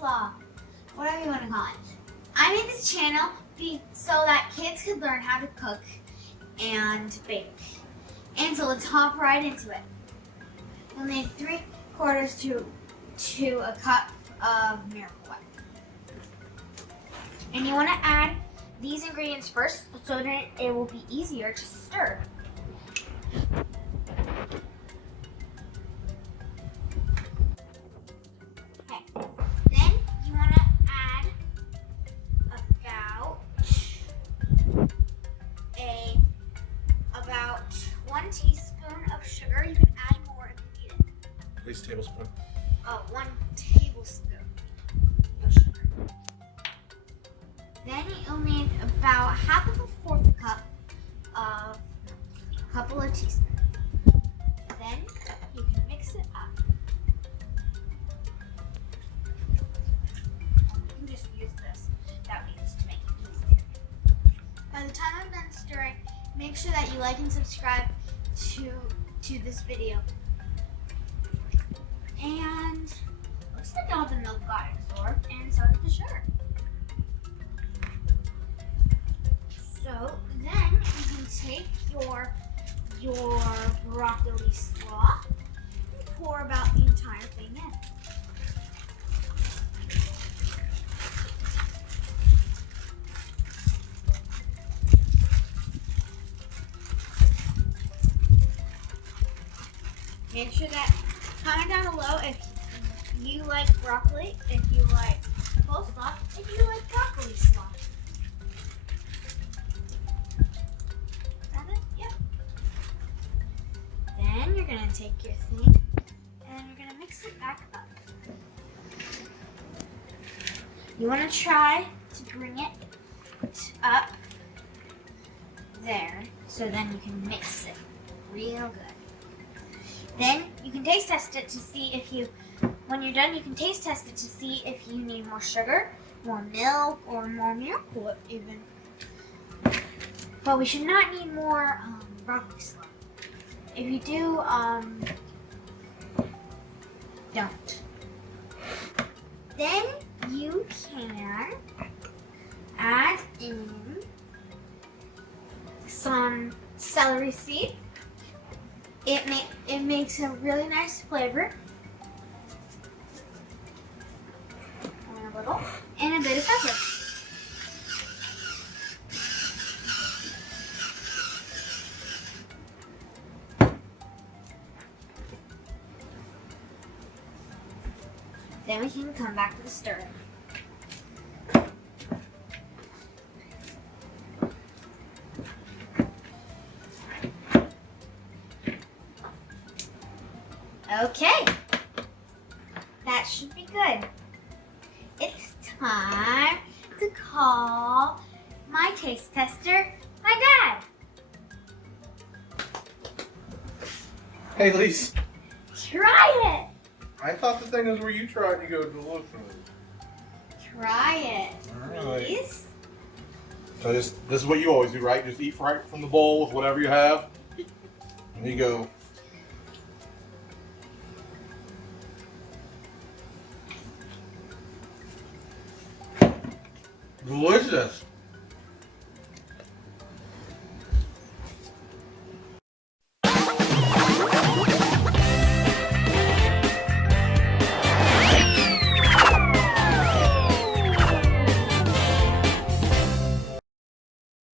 slaw, whatever you want to call it. I made this channel so that kids could learn how to cook and bake. And so let's hop right into it. You'll need 3/4 to a cup of Miracle Whip. And you want to add these ingredients first so that it will be easier to stir. Okay. Then you want to add about 1 teaspoon of sugar. You can add more if you need it. At least a tablespoon. 1 tablespoon of sugar. Then you'll need about 1/4 cup of a couple of teaspoons. Then you can mix it up. You can just use this. That means to make it easier. By the time I'm done stirring, make sure that you like and subscribe to this video. And looks like all the milk got absorbed, and so did the sugar. So then you can take your broccoli slaw and pour about the entire thing in. Make sure that, comment down below if you like broccoli, if you like coleslaw, if you like broccoli slaw. Is that it? Yep. Then you're going to take your thing and you're going to mix it back up. You want to try to bring it up there so then you can mix it real good. Then you can taste test it to see if when you're done, you can taste test it to see if you need more sugar, more milk, or more Miracle Whip even. But we should not need more broccoli slaw. If you do, don't. Then you can add in some celery seed. It makes a really nice flavor. And a bit of pepper. Then we can come back to the stirring. Okay, that should be good. It's time to call my taste tester, my dad. Hey, Lise. Try it. I thought the thing was where you tried to go delicious. Try it, Alright. please. So this is what you always do, right? Just eat right from the bowl with whatever you have. And you go. Delicious.